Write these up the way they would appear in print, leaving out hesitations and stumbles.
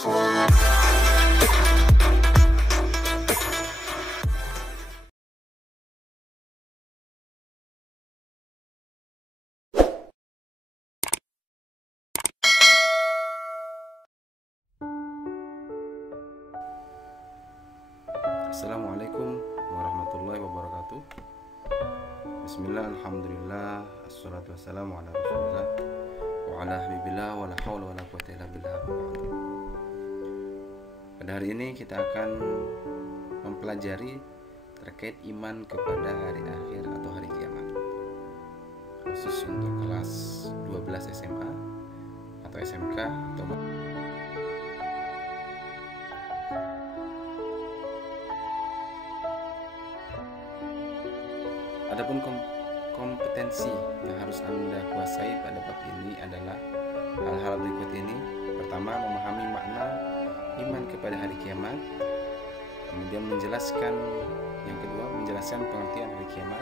Assalamualaikum warahmatullahi wabarakatuh. Bismillah, alhamdulillah, assalatu wassalamu ala rasulillah wa ala habibillah wa la hawla wa la quwwata illa billah. Pada hari ini kita akan mempelajari terkait iman kepada hari akhir atau hari kiamat, khusus untuk kelas 12 SMA atau SMK atau Adapun kompetensi yang harus Anda kuasai pada bab ini adalah hal-hal berikut ini. Pertama, memahami makna iman kepada hari kiamat. Kemudian yang kedua, menjelaskan pengertian hari kiamat.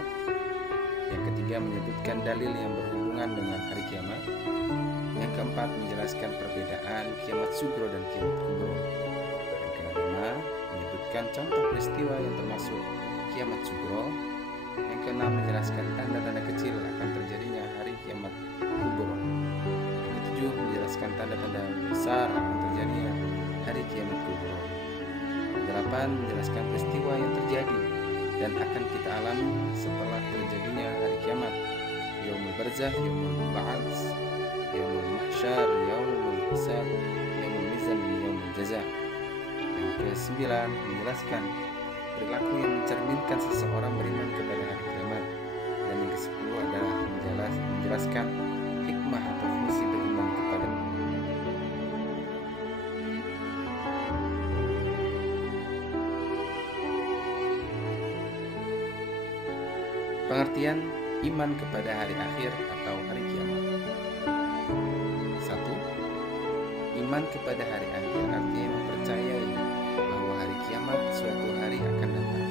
Yang ketiga, menyebutkan dalil yang berhubungan dengan hari kiamat. Yang keempat, menjelaskan perbedaan kiamat sugro dan kiamat kubro. Yang kelima, menyebutkan contoh peristiwa yang termasuk kiamat sugro. Yang keenam, menjelaskan tanda-tanda kecil akan terjadinya hari kiamat kubro. Yang ketujuh, menjelaskan tanda-tanda besar akan terjadinya hari kiamat kubro. Yang kedelapan, menjelaskan peristiwa yang terjadi dan akan kita alami setelah terjadinya hari kiamat: yaumul barzah, yaumul ba'ats, yaumul mahsyar, yaumul hisab, yaumul mizan, yaumul jaza. Yang kesembilan, menjelaskan perilaku yang mencerminkan seseorang beriman kepada hari kiamat. Dan yang ke-10 adalah menjelaskan hikmah atau fungsi beriman kepada pengertian iman kepada hari akhir atau hari kiamat. 1. Iman kepada hari akhir artinya mempercayai bahwa hari kiamat suatu hari akan datang,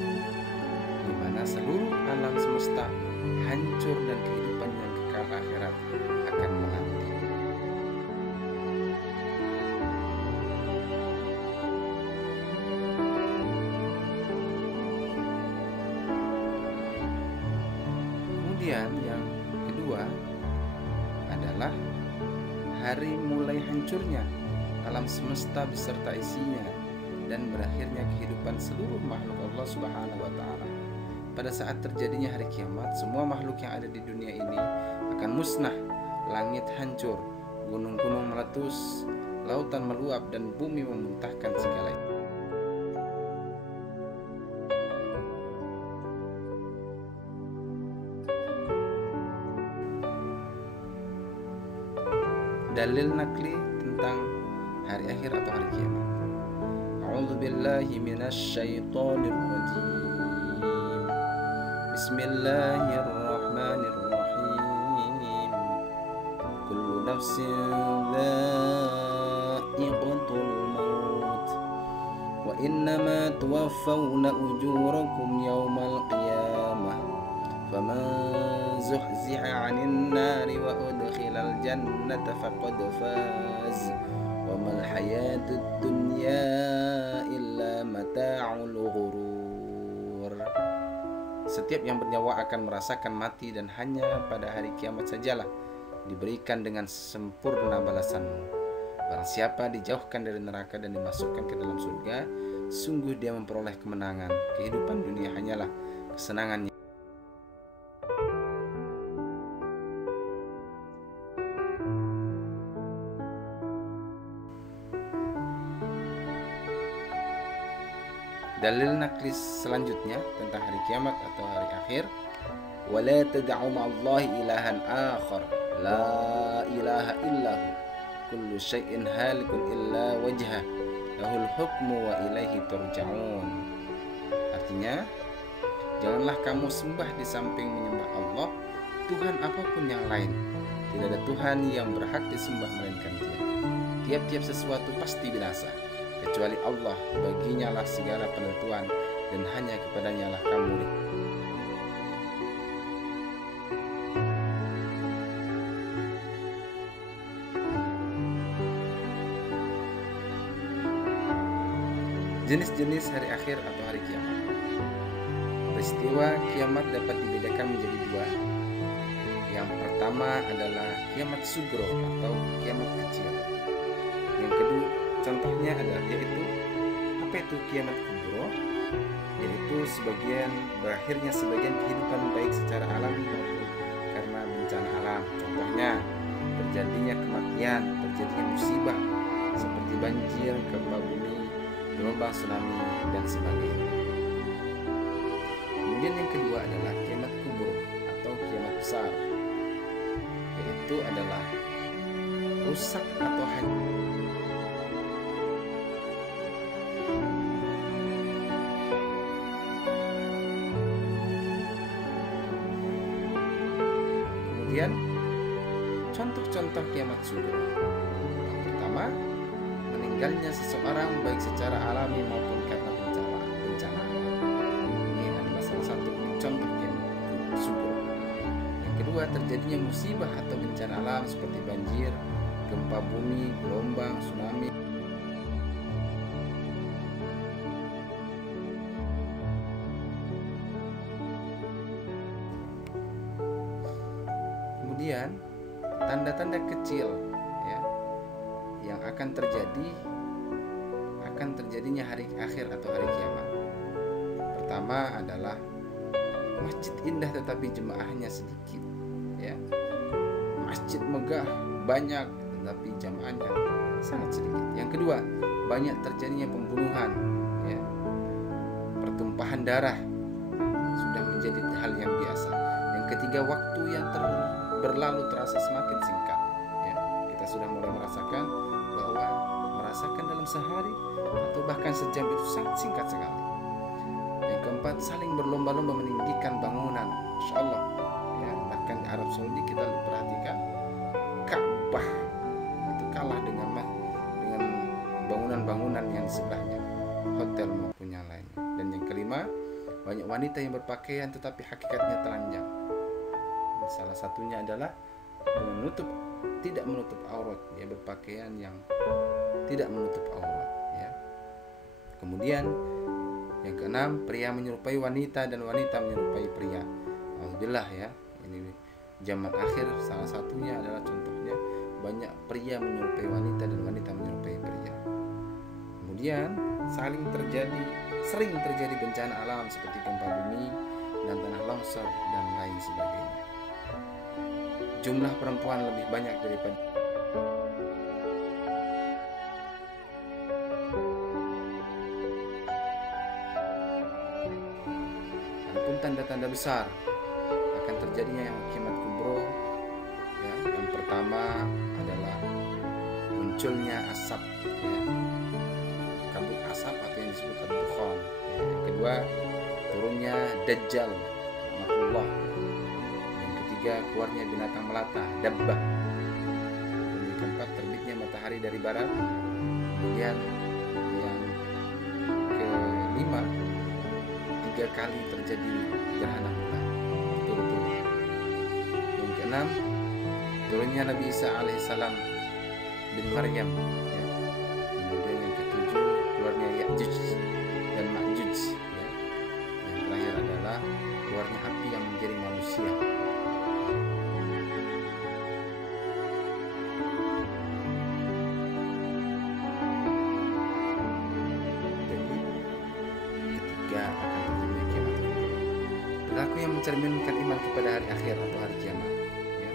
di mana seluruh alam semesta hancur dan kehidupan yang kekal akhirat akan menanti. Kemudian yang kedua adalah hari mulai hancurnya alam semesta beserta isinya dan berakhirnya kehidupan seluruh makhluk Allah Subhanahu wa Ta'ala. Pada saat terjadinya hari kiamat, semua makhluk yang ada di dunia ini akan musnah, langit hancur, gunung-gunung meletus, lautan meluap, dan bumi memuntahkan segalanya. Dalil nakli tentang hari akhir atau hari kiamat. A'udzu billahi minasy syaithanir rajim. Bismillahirrahmanirrahim. Kullu nafsin dha'iqatul maut wa innama tuwaffawna ujurakum yawmal qiyamah. Faman zuhziha 'anil nari wa udkhilal jannata faqad faz. Wa mal hayatud dunya illa mata'ul ghurur. Setiap yang bernyawa akan merasakan mati, dan hanya pada hari kiamat sajalah diberikan dengan sempurna balasanmu. Barang siapa dijauhkan dari neraka dan dimasukkan ke dalam surga, sungguh dia memperoleh kemenangan. Kehidupan dunia hanyalah kesenangannya. Dalil naklis selanjutnya tentang hari kiamat atau hari akhir: wala tad'u ma'allahi ilahan akhar la ilaha illahu kullu syai'in halikun illa wajhah lahul hukmu wa ilaihi turja'un. Artinya, janganlah kamu sembah di samping menyembah Allah Tuhan apapun yang lain. Tidak ada Tuhan yang berhak disembah melainkan Dia. Tiap-tiap sesuatu pasti binasa kecuali Allah. Baginya lah segala penentuan dan hanya kepadanya lah kamu. Jenis-jenis hari akhir atau hari kiamat. Peristiwa kiamat dapat dibedakan menjadi dua. Yang pertama adalah kiamat sugro atau kiamat kecil. Yang kedua contohnya adalah yaitu apa itu kiamat kubro? Yaitu berakhirnya sebagian kehidupan baik secara alami maupun karena bencana alam. Contohnya terjadinya kematian, terjadinya musibah seperti banjir, gempa bumi, gelombang tsunami dan sebagainya. Kemudian yang kedua adalah kiamat kubur atau kiamat besar, yaitu adalah rusak atau hancur. Kemudian contoh-contoh kiamat sugro. Yang pertama, meninggalnya seseorang baik secara alami maupun karena bencana alam. Ini adalah salah satu contoh kiamat sugro. Yang kedua, terjadinya musibah atau bencana alam seperti banjir, gempa bumi, gelombang, tsunami. Kemudian tanda-tanda kecil ya yang akan terjadinya hari akhir atau hari kiamat. Pertama adalah masjid indah tetapi jemaahnya sedikit ya. Masjid megah banyak tetapi jemaahnya sangat sedikit. Yang kedua, banyak terjadinya pembunuhan ya. Pertumpahan darah sudah menjadi hal yang biasa. Yang ketiga, waktu yang berlalu terasa semakin singkat ya. Kita sudah mulai merasakan dalam sehari atau bahkan sejam itu sangat singkat sekali. Yang keempat, saling berlomba-lomba meninggikan bangunan. Masya Allah ya, bahkan di Arab Saudi kita perhatikan Ka'bah itu kalah dengan bangunan-bangunan yang sebelahnya, hotel maupun yang lainnya. Dan yang kelima, banyak wanita yang berpakaian tetapi hakikatnya telanjang. Salah satunya adalah tidak menutup aurat, ya, berpakaian yang tidak menutup aurat ya. Kemudian yang keenam, pria menyerupai wanita dan wanita menyerupai pria. Alhamdulillah ya, ini zaman akhir salah satunya adalah contohnya banyak pria menyerupai wanita dan wanita menyerupai pria. Kemudian sering terjadi bencana alam seperti gempa bumi dan tanah longsor dan lain sebagainya. Jumlah perempuan lebih banyak daripada adapun tanda-tanda besar akan terjadinya yang kiamat kubro ya. Yang pertama adalah munculnya asap ya. Kabut asap atau yang disebut ad-dukhan ya. Yang kedua, turunnya Dajjal rahmatullah. Keluarnya binatang melata, dabbah. Dan yang keempat, terbitnya matahari dari barat. Kemudian yang kelima, 3 kali terjadi gerhana bulan berturut-turut. Yang keenam, turunnya Nabi Isa alaihissalam bin Maryam ya. Kemudian yang ketujuh, keluarnya Ya'juj dan Ma'juj ya. Yang terakhir adalah keluarnya api yang menjadi manusia. Perilaku yang mencerminkan iman kepada hari akhir atau hari kiamat ya.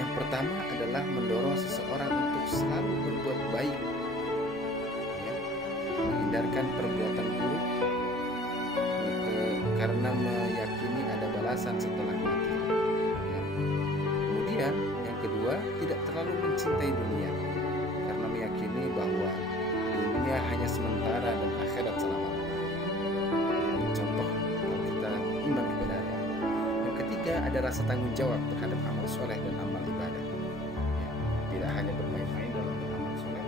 Yang pertama adalah mendorong seseorang untuk selalu berbuat baik ya. Menghindarkan perbuatan buruk karena meyakini ada balasan setelah kematian ya. Kemudian yang kedua, tidak terlalu mencintai dunia karena meyakini bahwa dunia hanya sementara dan akhirat selama-lamanya. Contoh kalau kita iman kepada Allah. Yang ketiga, ada rasa tanggung jawab terhadap amal soleh dan amal ibadah ya. Tidak hanya bermain-main dalam beramal soleh,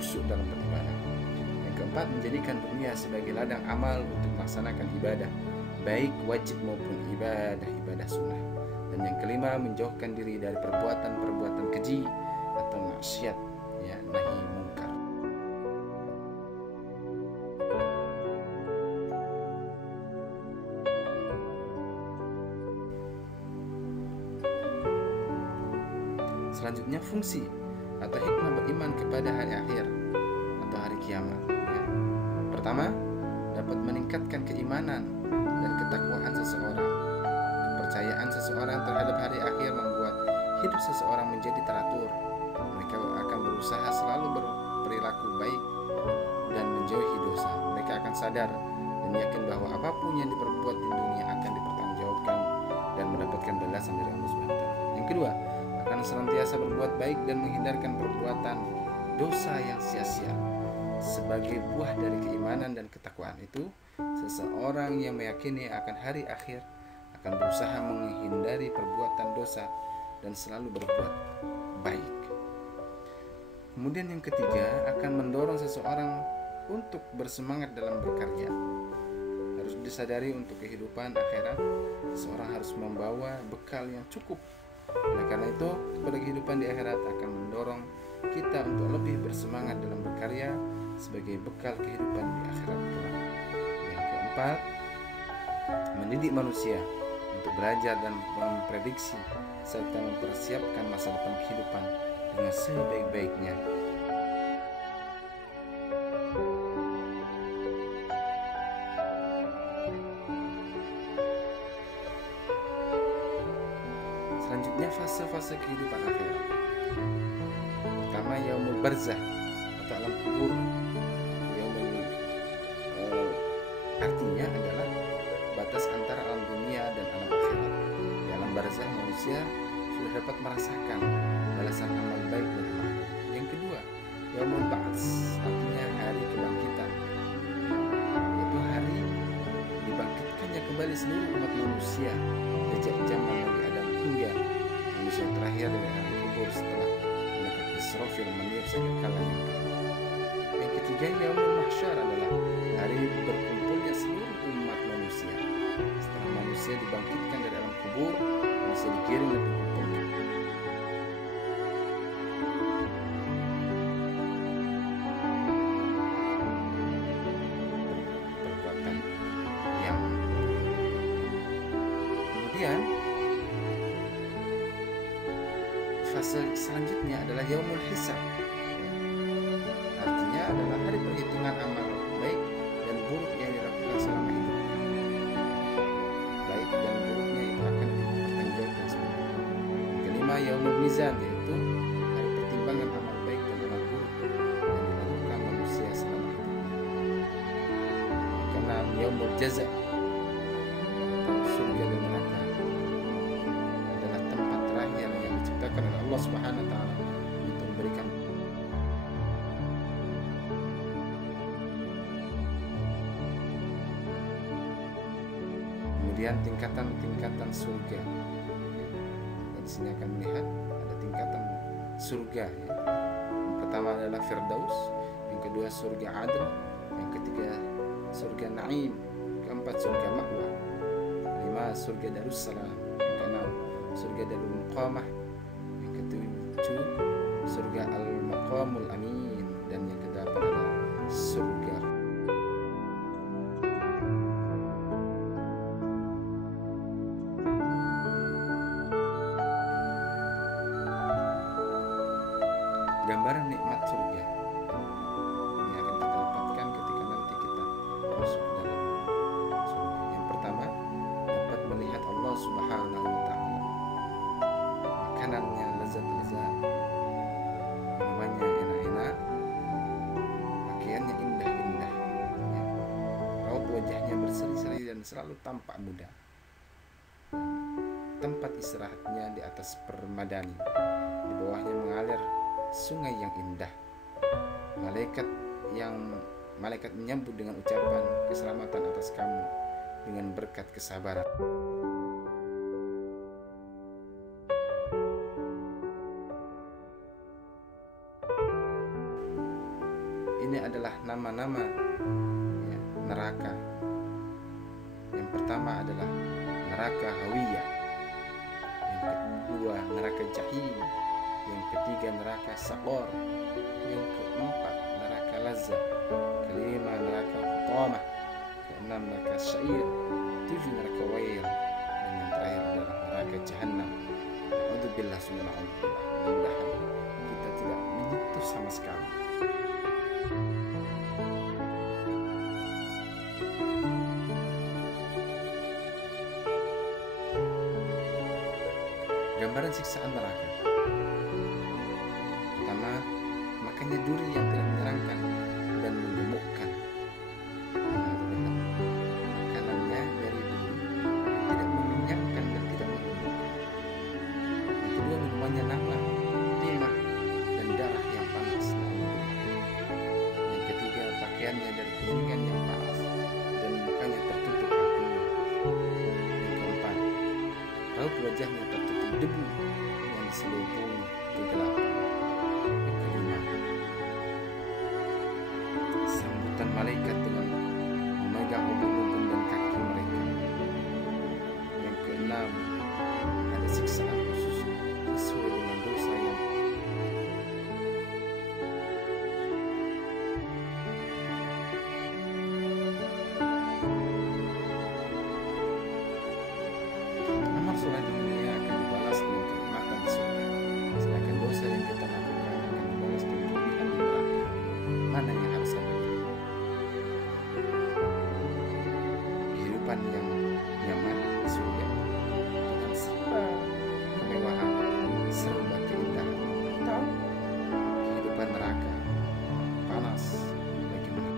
khusyuk dalam beribadah. Yang keempat, menjadikan dunia sebagai ladang amal untuk melaksanakan ibadah, baik wajib maupun ibadah sunnah. Dan yang kelima, menjauhkan diri dari perbuatan-perbuatan keji atau maksiat ya, nahi mungkar. Selanjutnya, fungsi atau hikmah beriman kepada hari akhir atau hari kiamat. Ya. Pertama, dapat meningkatkan keimanan dan ketakwaan seseorang. Kepercayaan seseorang terhadap hari akhir membuat hidup seseorang menjadi teratur. Mereka akan berusaha selalu berperilaku baik dan menjauhi dosa. Mereka akan sadar dan yakin bahwa apapun yang diperbuat di dunia akan dipertanggungjawabkan dan mendapatkan balasan dari Allah SWT. Yang kedua, akan senantiasa berbuat baik dan menghindarkan perbuatan dosa yang sia-sia. Sebagai buah dari keimanan dan ketakwaan itu, seseorang yang meyakini akan hari akhir akan berusaha menghindari perbuatan dosa dan selalu berbuat baik. Kemudian yang ketiga, akan mendorong seseorang untuk bersemangat dalam berkarya. Harus disadari untuk kehidupan akhirat, seseorang harus membawa bekal yang cukup. Oleh karena itu, pada kehidupan di akhirat akan mendorong kita untuk lebih bersemangat dalam berkarya sebagai bekal kehidupan di akhirat kelak. Yang keempat, mendidik manusia untuk belajar dan memprediksi serta mempersiapkan masa depan kehidupan dengan sebaik-baiknya. Selanjutnya, fase-fase kehidupan akhirat. Pertama, yaumul barzah atau alam kubur. Artinya adalah batas antara alam dunia dan alam akhirat. Di alam barzah, manusia sudah dapat merasakan balasan amal baik dan amal buruk. Yang kedua, yaumul ba'ts, artinya hari kebangkitan, yaitu hari dibangkitkannya kembali seluruh umat manusia sejak zaman Nabi Adam hingga manusia terakhir dari alam kubur setelah malaikat Israfil meniup sangkakala yang kedua. Yang ketiga, yaumul mahsyar adalah hari berkumpulnya seluruh umat manusia. Setelah manusia dibangkitkan dari alam kubur, manusia digiring dan dikumpulkan. Perbuatan yang kemudian fase selanjutnya adalah yaumul hisab. Artinya adalah hari perhitungan amal baik dan buruk yang dilakukan selama hidup. Baik dan buruknya itu akan dipertanggungjawabkan semua. Kelima, yaumul mizan, yaitu hari pertimbangan amal baik dan amal buruk yang dilakukan manusia selama hidup. Keenam, yaumul jaza atau surga dan neraka adalah tempat terakhir yang diciptakan oleh Allah Subhanahu wa taala untuk memberikan kemudian tingkatan-tingkatan surga. Dan di sini akan melihat ada tingkatan surga. Ya. Yang pertama adalah Firdaus, yang kedua surga Adn, yang ketiga surga Naim, keempat surga Ma'wa, kelima surga Darussalam, yang keenam surga Darul Muqamah, yang ketujuh surga Al-Maqamul Amin, dan yang kedelapan adalah surga gambaran nikmat surga yang akan kita dapatkan ketika nanti kita masuk ke dalam surga. Yang pertama, dapat melihat Allah Subhanahu wa taala. Makanannya lezat-lezat, minumannya enak-enak, pakaiannya indah-indah, ya. Raut wajahnya berseri-seri dan selalu tampak muda. Tempat istirahatnya di atas permadani, di bawahnya mengalir sungai yang indah. Malaikat menyambut dengan ucapan keselamatan atas kamu dengan berkat kesabaran. Ini adalah nama-nama ya, neraka. Yang pertama adalah neraka Hawiyah, yang kedua neraka Jahim, yang ketiga neraka Saqar, yang keempat neraka Lazza, kelima neraka Hutamah, keenam neraka Syair, tujuh neraka Wail, dan yang terakhir adalah neraka Jahannam. Naudzubillah, mudah-mudahan kita tidak menyentuh sama sekali. Gambaran siksaan neraka. Pertama, makannya duri yang tidak menyenangkan dan menggemukkan. Makanannya dari duri tidak mengenyangkan dan tidak menggemukkan. Yang kedua, minumannya nama, timah, dan darah yang panas. Yang ketiga, pakaiannya dari kuningan yang panas dan mukanya tertutup apinya. Yang keempat, raut wajahnya tertutup debu yang diselubungi kegelapan. Yang kelima, sambutan malaikat dengan memegang ubun-ubun dan kaki mereka. Yang keenam, ada siksaan khusus sesuai dengan dosa yang amal soleh di dunia akan dibalas dengan kenikmatan di surga, sedangkan dosa yang kita lakukan akan dibalas dengan kelebihan di neraka. Mana yang harus Anda pilih? Kehidupan yang nyaman di surga dengan serba kemewahan, serba keindahan, atau kehidupan neraka panas bagaimana?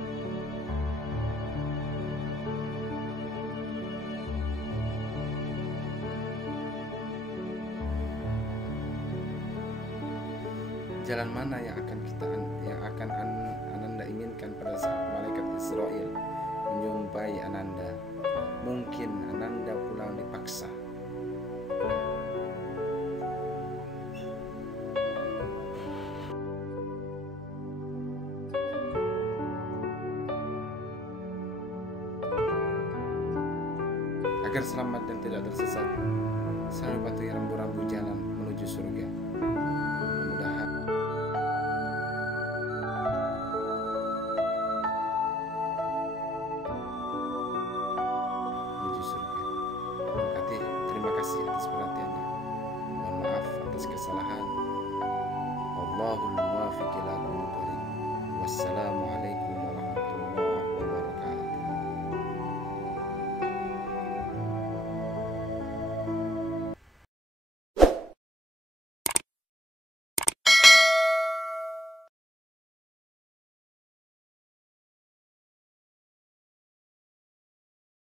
Jalan mana yang akan Ananda inginkan pada saat malaikat Israel menyumpai Ananda? Mungkin Ananda pulang dipaksa. Agar selamat dan tidak tersesat, selalu patuhi rambu-rambu jalan menuju surga.